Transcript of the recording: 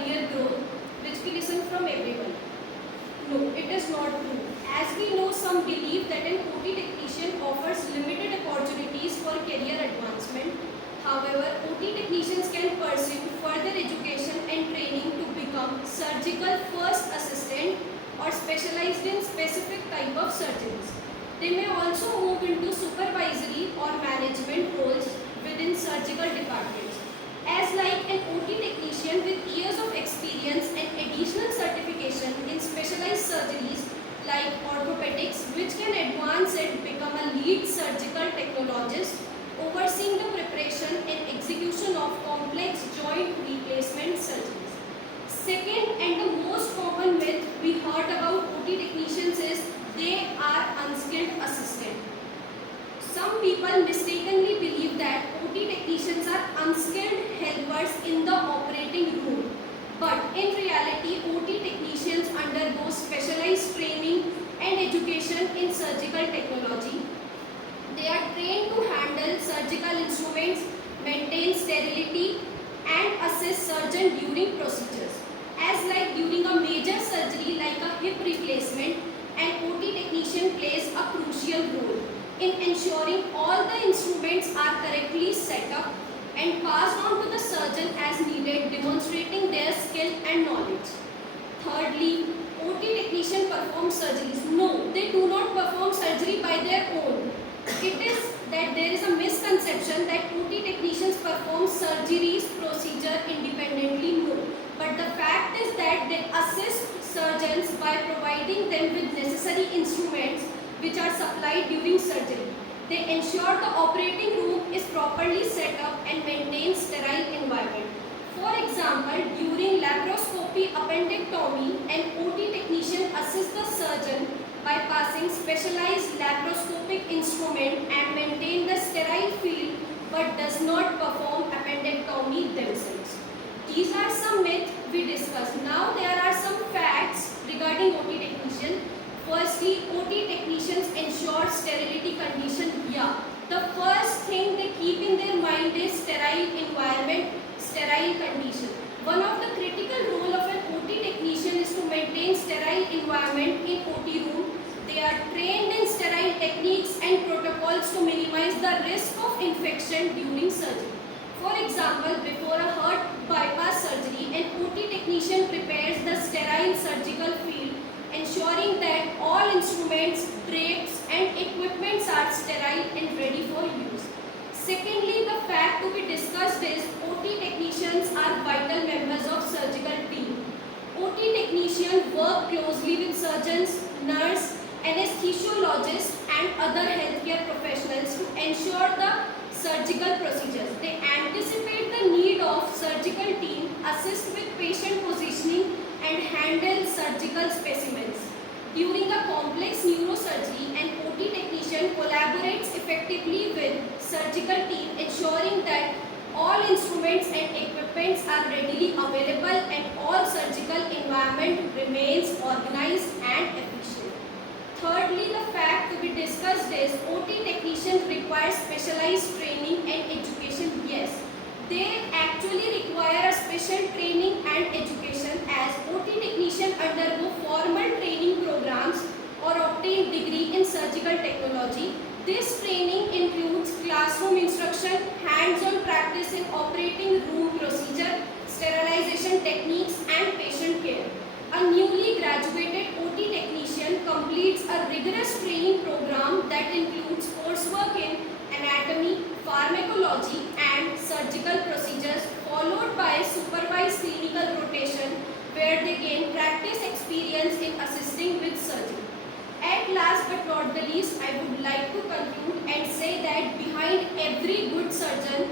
career growth, which we listen from everyone. No, it is not true. As we know, some believe that an OT technician offers limited opportunities for career advancement. However, OT technicians can pursue further education and training to become surgical first assistant or specialized in specific type of surgeries. They may also move into supervisory or management roles within surgical departments. As like an OT technician with years of experience and additional certification in specialized surgeries like orthopedics, which can advance and become a lead surgical technologist, overseeing the preparation and execution of complex joint replacement surgeries. Second and the most common myth we heard about OT technicians is they are unskilled assistant. Some people mistakenly believe that OT technicians are unskilled helpers in the operating room. But in reality, OT technicians undergo specialized training and education in surgical technology. They are trained to handle surgical instruments, maintain sterility, and assist surgeon during procedures. As like during a major surgery like a hip replacement, an OT technician plays a crucial role in ensuring all the instruments are correctly set up and passed on to the surgeon as needed, demonstrating their skill and knowledge. Thirdly, OT technician performs surgeries. No, they do not perform surgery by their own. It is that there is a misconception that OT technicians perform surgeries procedure independently. No, but the fact is that they assist surgeons by providing them with necessary instruments which are supplied during surgery. They ensure the operating room is properly set up and maintains sterile environment. For example, during laparoscopy appendectomy, an OT technician assists the surgeon by passing specialized laparoscopic instrument and maintain the sterile field but does not perform appendectomy themselves. These are some myths we discussed. Now there are some facts regarding OT technician. Firstly, OT technicians ensure sterility condition. Yeah, the first thing they keep in their mind is sterile environment, sterile condition. One of the critical role of an OT technician is to maintain sterile environment in OT room. They are trained in sterile techniques and protocols to minimize the risk of infection during surgery. For example, before a heart bypass surgery, an OT technician prepares the sterile surgical field, ensuring that all instruments, drapes and equipments are sterile and ready for use. Secondly, the fact to be discussed is OT technicians are vital members of surgical team. OT technicians work closely with surgeons, nurse, anesthesiologists and other healthcare professionals to ensure the surgical procedures. They anticipate the need of surgical team, assist with patient positioning and handle surgical specimens. During a complex neurosurgery, an OT technician collaborates effectively with surgical team, ensuring that all instruments and equipments are readily available and all surgical environment remains organized and efficient. Thirdly, the fact to be discussed is OT technicians require specialized training and education. Yes, they actually require a special training and education as OT technicians undergo formal training programs or obtain degree in surgical technology. This training includes classroom instruction, hands-on practice in operating room procedure, sterilization techniques and patient care. A newly graduated OT technician completes a rigorous training program that includes coursework in anatomy, pharmacology and surgical procedures, followed by supervised clinical rotation where they gain practice experience in assisting with surgery. At last but not the least, I would like to conclude and say that behind every good surgeon